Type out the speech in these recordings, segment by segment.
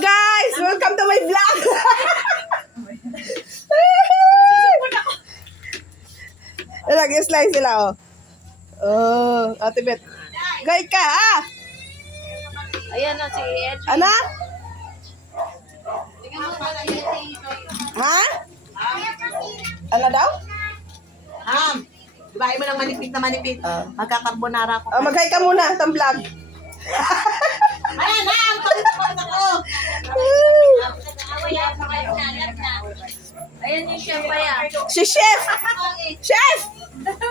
guys! Welcome to my vlog! Nag-slide sila, oh. Oh, Ate Bet. Gay ka, ha? Ayan na si Ed. Ana? Ha? Ano daw? Dibahin mo ng manipit na manipit. Magkakarbonara ko. Mag-hi ka muna, itong vlog. Ayan na! Ang pagkakot ako! Ayan yung chef pa yan. Si Chef! Chef!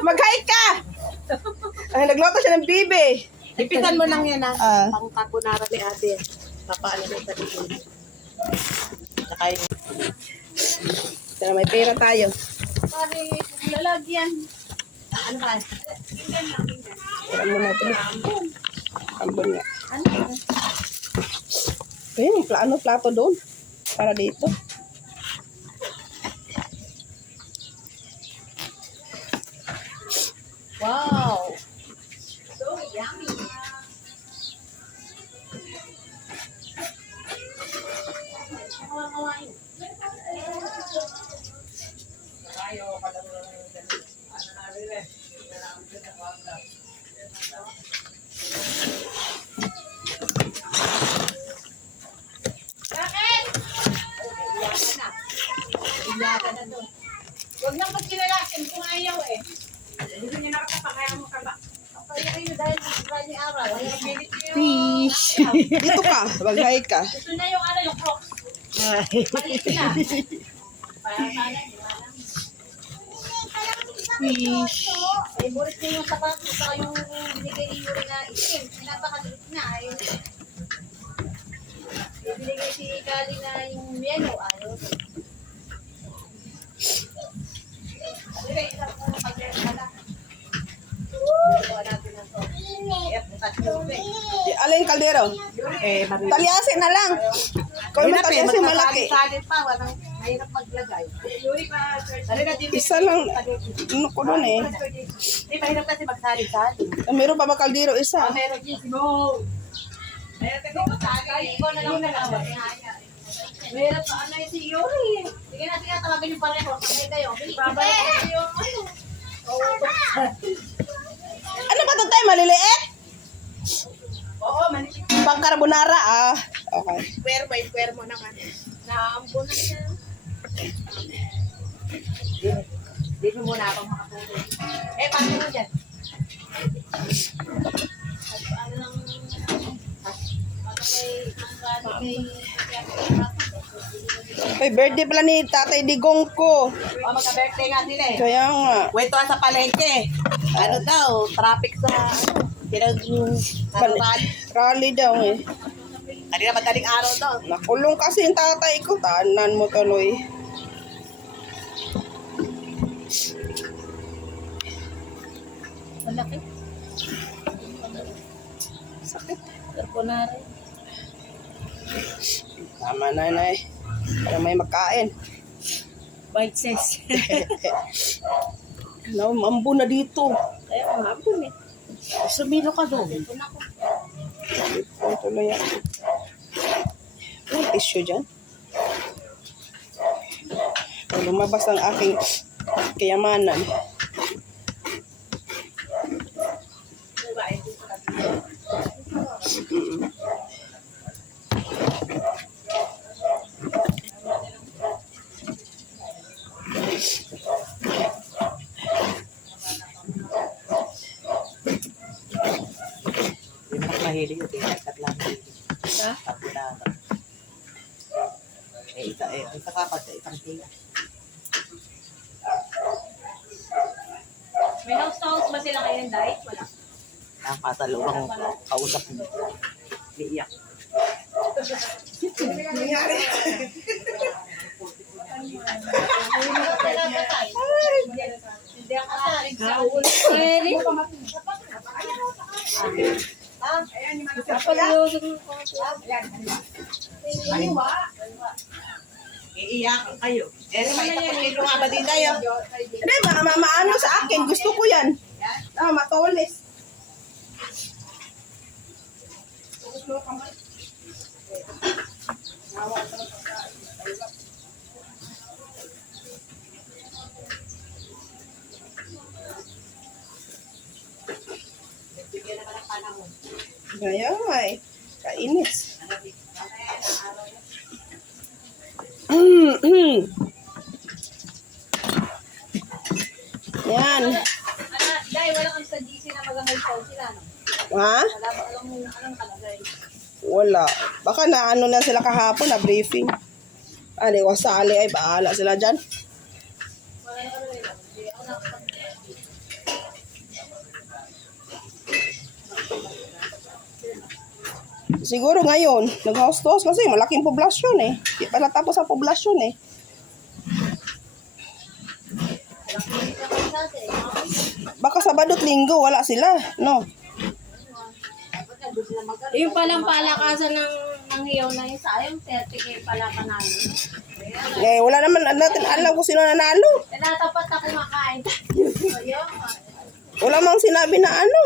Mag-hi ka! Ay, nagluto siya ng bibe. Ipitan mo lang yan Ah. Pang carbonara ni ate. Papaano mo sa dito. Nakain. Pero may pera tayo. Pare, lalagyan. Ano ba? Pera mo na ito. Ambon nga. Ayun, plato doon. Para dito. Wow! So yummy! Huwag nang pagkilalasin kung ayaw eh. Hindi niya nakapakaya mo ka ba? Kaya kayo dahil ni araw. Kaya pilit niyo. Fish. Dito ka. Mag-hi ka. Ito na yung yung crocs. Palit na. Para sana, di ba lang? Fish. Ay, bulit niya yung sapatos sa yung binigay niyo rin na itim. Pinapakalit na. Ayun. Binigay si Kali na yung yellow. Ayaw. Alin kaldero? Talyasin na lang. Kung may talyasin malaki. Mahirap maglagay. Isa lang. Ano ko doon eh. Hindi, mahirap kasi magsali-sali. Meron pa ba kaldero isa? Meron din si Mo. Meron din magsali. Ikaw na lang nalawa. Meron pa ano yung si Yuri. Sige na, sige na, tawagin yung pareho. Sabay kayo. Babalik ko yung ano. Ano ba ito tayo? Maliliit? Oo, manipit. Pang carbonara ah. Okay. Square mo naman. Naambo na siya. Dito muna akong makatulog. Paano mo dyan? Ano lang, May birthday pala ni Tatay Digong ko. magka-birthday nga sila eh. Kaya nga. Kwentuhan sa palengke. Ano daw, traffic sa rally. Rally daw eh. Kanina madaling araw daw. Nakulong kasi yung tatay ko. Tanan mo tuloy. Malaki. Sakit. Carbonara. Tama na na eh. Para may makain. White sauce. Mambo na dito. Kaya mahapon eh. Sumilo ka doon. Ito tuloy yan. May tissue dyan. Lumabas ang aking kayamanan. Mahilig yung tingkat lang. Ha? Carbonara. Isa kapat sa isang tingkat. May house ba sila kayo ng diet? Wala. Ang kasalubang kausap mo. Iiyak. Nangyari. Hindi ako pwede. Iiyak kayo. May ipapagkilo nga ba din tayo? Hindi, maano sa akin. Gusto ko yan. Matolis. Bigyan naman ng panahon. Kaya nga eh. Kainis. Yan. Dahil wala kang sa GC na mag-ang sila, no? Ha? Wala ba alam mo anong kalagay? Wala. Baka na ano lang sila kahapon na briefing. Ano, wasali ay bahala sila dyan. Wala na kalagay lang. Hindi ako nakapag- Siguro ngayon, nag-hostos kasi malaking poblasyon eh. Di pa natapos ang poblasyon eh. Baka Sabado at Linggo, wala sila. No? Yung palang palakasan ng hiyaw na yun, sayang 30K pala panalo. Eh, wala naman natin alam kung sino nanalo. Tinatapat na kumakain. Ayun. Wala mang sinabi na ano.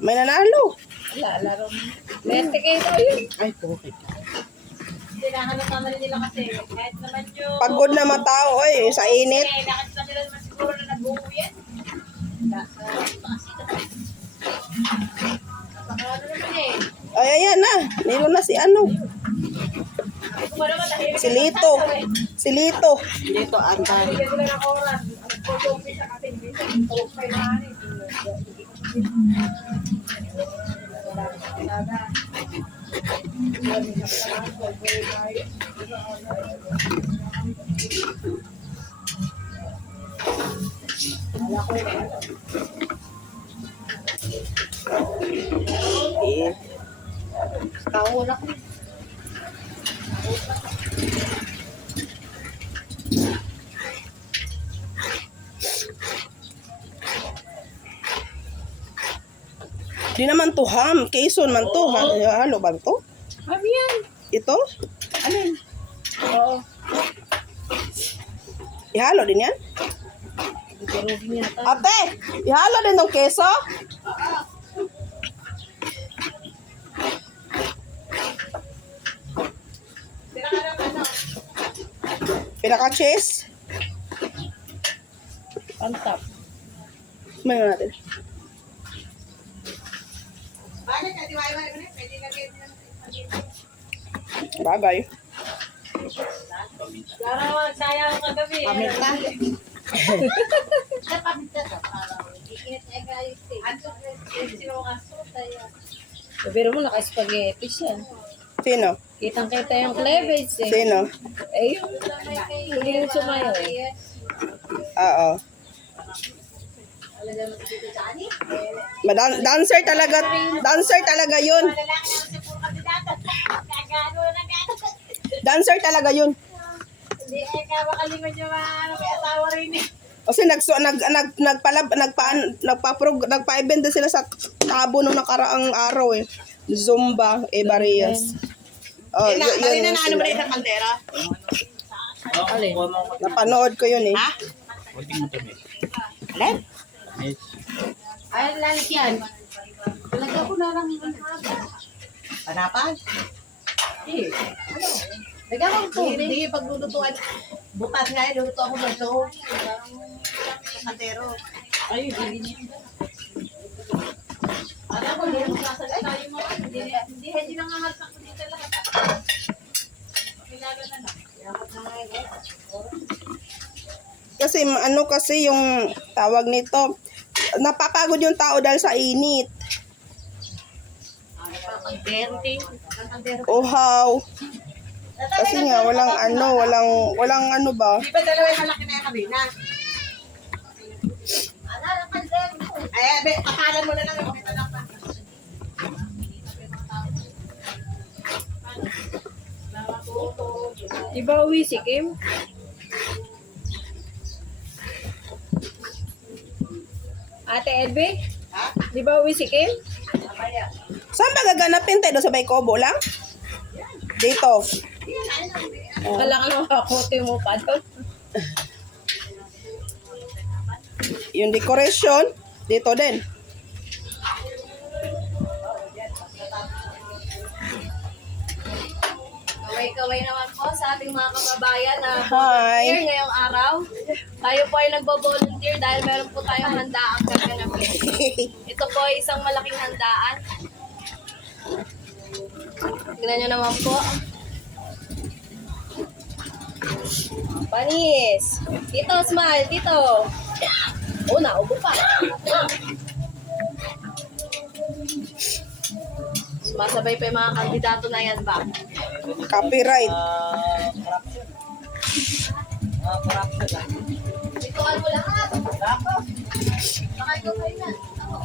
May nanalo. Wala, laro mo. 30K daw yun. Ay, okay. Tinahanap naman nila kasi. Kahit naman yung... Pagod na matao eh, sa init. Eh, nakita nila naman siguro na nag-uwi yan. Napakano naman eh. Ay, ayan na. Nilo na si ano. Ay, kung ano ba, tahimik Si Lito. Si Lito. Dito ata. bigyan sila ng oras. Ang photo sa kasi, tulog pa yung mga Eh, Kahulak na. di naman to ham. Quezon man to. Halo ba to? Mami yan. Ito? Alin? Oo. Ihalo din yan? Durugin yata. Ate, ihalo din tong keso? Pinaka-cheese? Pantap. May natin. Bagay. Parang nagsayang kagabi. Pamit na. Pamit na sa parang. Iinit na guys. Sino ka tayo. Pero mo naka-spaghetti siya. Sino? Kitang-kita yung cleavage eh. Sino? Eh, yung sumayo eh. Oo. Dancer talaga. Dancer talaga yun. Dancer talaga yun. Hindi eh, kabakalingon yung mga may asawa rin eh. Kasi nagpa-event din sila sa Tabo nung nakaraang araw eh. Zumba, Barrias. Oh, yun na ano ba sa kaldera? Alin? Napanood ko yun eh. Alin? Ay, langit yan. Talaga ko na lang yung Panapan? Eh, ano? Nagkakang tubig. Hindi, paglulutuan. Bukas nga yun, luluto ako ng show. Sa kaldero. Ay, hindi niya. Alam ko, hindi nasa tayo mo. Hindi nangangalsak ko dito lahat. Kilala na lang. Yakap na nga yun. Kasi ano kasi yung tawag nito, napapagod yung tao dahil sa init. Uhaw. Kasi nga walang ano ba? Di ba dalawa yung malaki na yung kabina? Ay, pakalan mo na lang yung makita lang pa. Di ba uwi si Kim? Ate Elby? Di ba uwi si Kim? Saan ba gaganapin tayo? Sa Baycobo lang? Dito. Kala ka nakakote mo pa doon. Yung decoration, dito din. Kaway-kaway naman po sa ating mga kababayan na Hi. volunteer ngayong araw. Tayo po ay nagbo-volunteer dahil meron po tayong handaan gaganapin. Ito po ay isang malaking handaan. Tignan nyo naman po. Panis! Tito, smile! Tito! Oh, naubo pa. Sumasabay pa yung mga kandidato na yan ba? Copyright. Ituan mo lahat. Baka ikaw kayo na. Ako.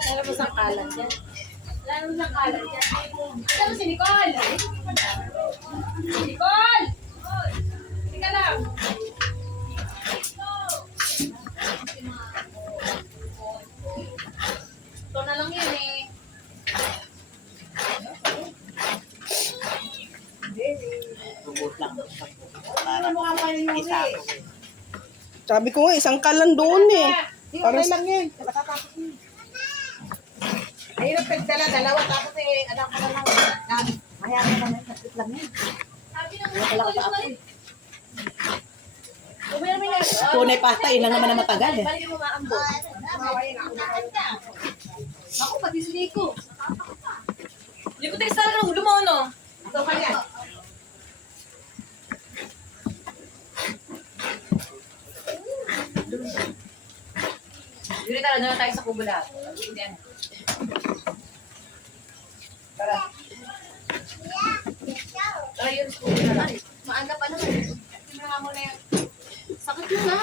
Lalo mo sa kalan dyan. Lalo mo sa kalan dyan. Lalo mo si Nicole. Nicole! Hindi ka lang. Ito na lang yun eh. Tubos lang. Para isa. Sabi ko nga, isang kalan doon eh. Okay lang yun. Nakakapos yun. Mahirap pagdala, dalawa, tapos anak ko na lang. Mahirap naman, kapit lang yun. Sabi ng mga Nicole. Umayroon may Tunay pasta, yun lang naman na matagal eh. Balik mo maambot. Ako, pati si Nico. Nico, text talaga ng ulo mo, no? Ito pa yan. Yuri talaga na tayo sa kubo lahat. Yan. Tara yun sa kubo na lang. Maaga pa naman. Tingnan mo na yan. Sakit yun ha.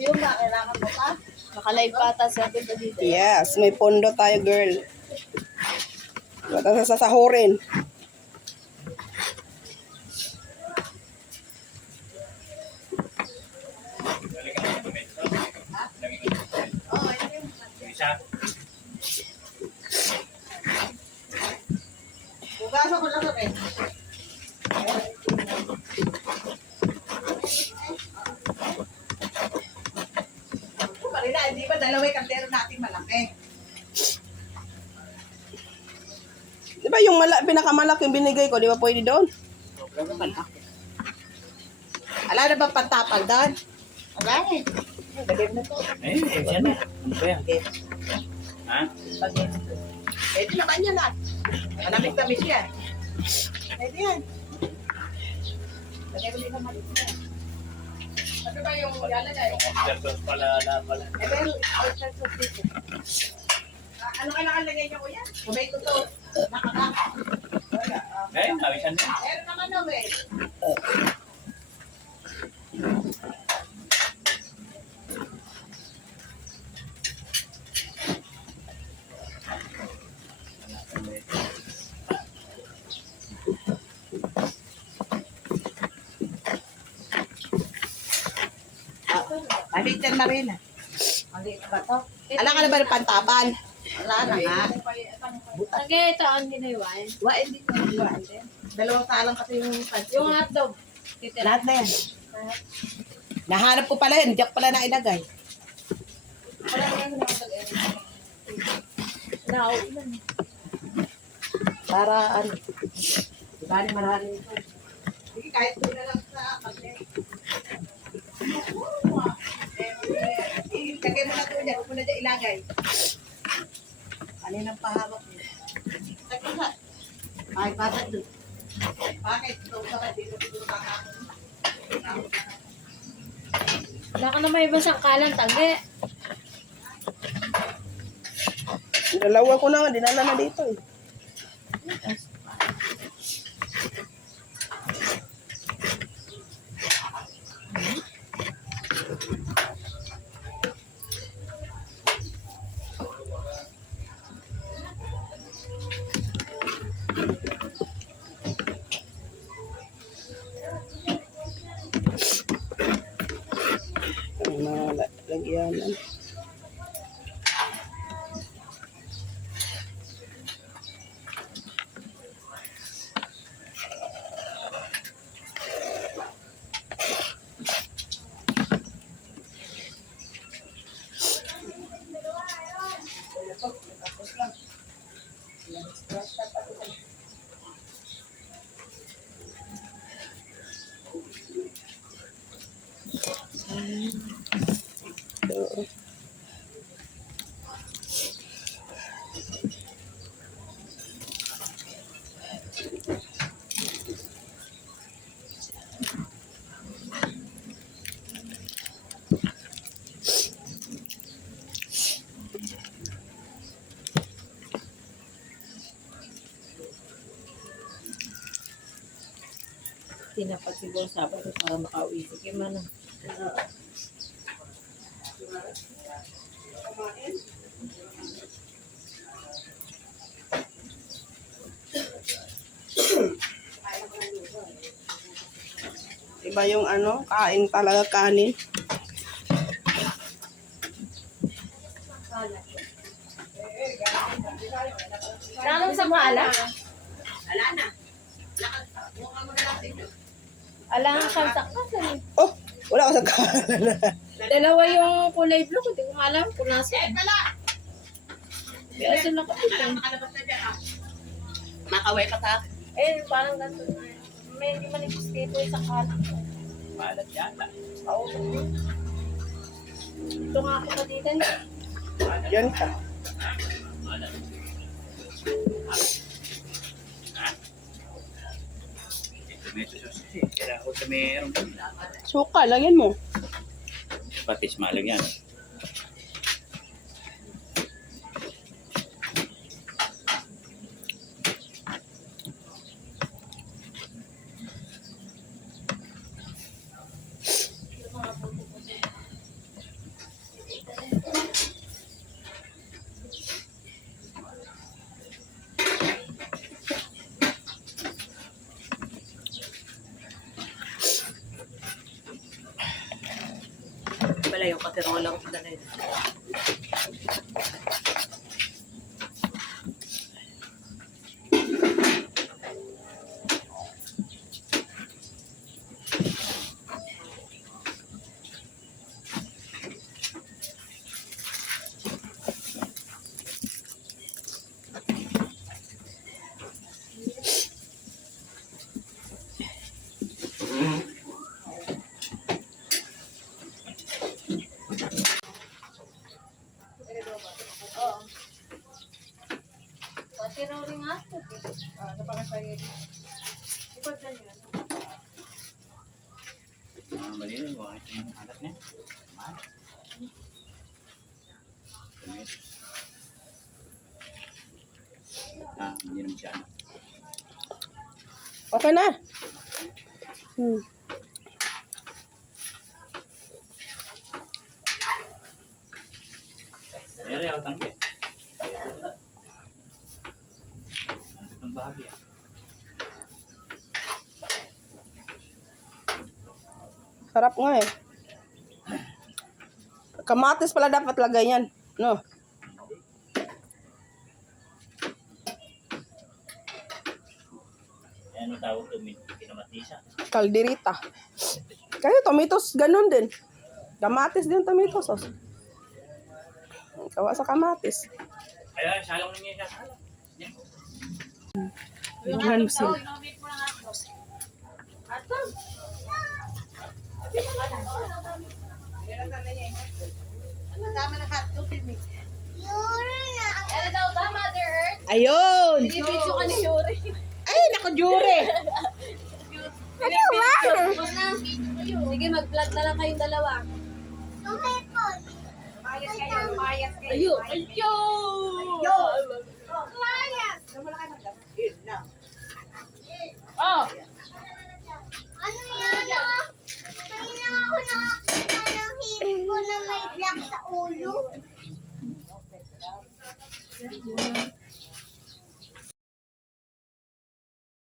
Yung na, kailangan mo pa. Nakalive pa ata si Ate Dadita. Yes, may pondo tayo, girl. Bata sa sasahurin. Bugasan ko lang rin. Palila, hindi ba dalaway kantero natin malaki? Di ba yung pinakamalaki yung binigay ko, di ba pwede doon? Ala na ba pantapal doon? Wala eh. Galim na to. Siya na. Ano ba yan? Ha? Pwede naman yan ah. Manamit-namit yan. Pwede yan. Lagay ko din naman. Ano ba yung lalagay? Tapos pala. Eh, pero outside sauce dito. Ano kailangan lagay niyo ko yan? Tomato to. Nakaka. Wala. Eh, nawisan na. Meron naman na eh. Maliit yan Marina. Maliit ba to? Alam ka na ba ng pantapan? Wala na nga. Okay, ito ang ginaiwan. Wain din ko. Wain din. Dalawang salang kasi yung pansin. Yung hotdog. Lahat na yan. Nahanap ko pala yan. Diyak pala na ilagay. Wala na yung hotdog. Nauulan. Para ano. Diba ni marami ito. Sige, kahit doon na lang sa kape. Ilagay mo na doon dyan. Huwag mo na dyan ilagay. Kaninang pahawak mo. Sakit na. Ay, bakit doon? Bakit? Ito ka ba? Dito siguro kakakon. Wala ka na may ibang sangkalan, tagi. Dalawa ko na nga, dinala na dito eh. Ang mga lagyanan. Oo. Tinapat siguro Sabado para makauwi si Kim, ano. Iba yung ano, kain talaga kanin. Nanong sa maala? Wala na. Mukha mo na lang dito. Alang kansak ka sa Oh, wala ko sa kanin. Dalawa yung kulay blue, hindi ko alam kung nasa. Wala. Kaya sila ka Alam, makalabas na dyan, ah. Makaway ka ta. Eh, parang ganito na. May hindi manipis dito sa kanan. Maalat yata. Oo. Ito nga ako dito. Yan ka. Maalat. Tomato sauce kasi. Kaya ako sa mayroong Suka, lagyan mo. patis malang yan. Wala yung katerola ko na yun. Pati raw rin nga. Ano pa ka sa'yo? Ipag na yan. Malino, bakit yung alat niya? Maalat. Tomato. Hindi naman siya. Okay na. Mayroon ako tangke. Ang bahagi. Sarap nga eh. Kamatis pala dapat lagay yan. No? Ano tawag ito? Pinamatisa. Kalderita. Kaya tomatoes, ganun din. Kamatis din tomatoes sauce. Kawa sa kamatis. Ay, salong lang niya siya. Ganun sila. Inomit mo lang ako. Ato. Tama na hotdog din eh. Ano daw ba, Mother Earth? Ayun! Binibidyo ka ni Yuri. Ay, naku, Jure! Ano ba? Sige, mag-vlog na lang kayong dalawa. Lumayas kayo, lumayas kayo. Ayun! Ayun! Lumayas! Wala kayo magdam. Yun na. Oh! Ano yan ah? Kanina ako nakakita ng hirit ko na may black sa ulo.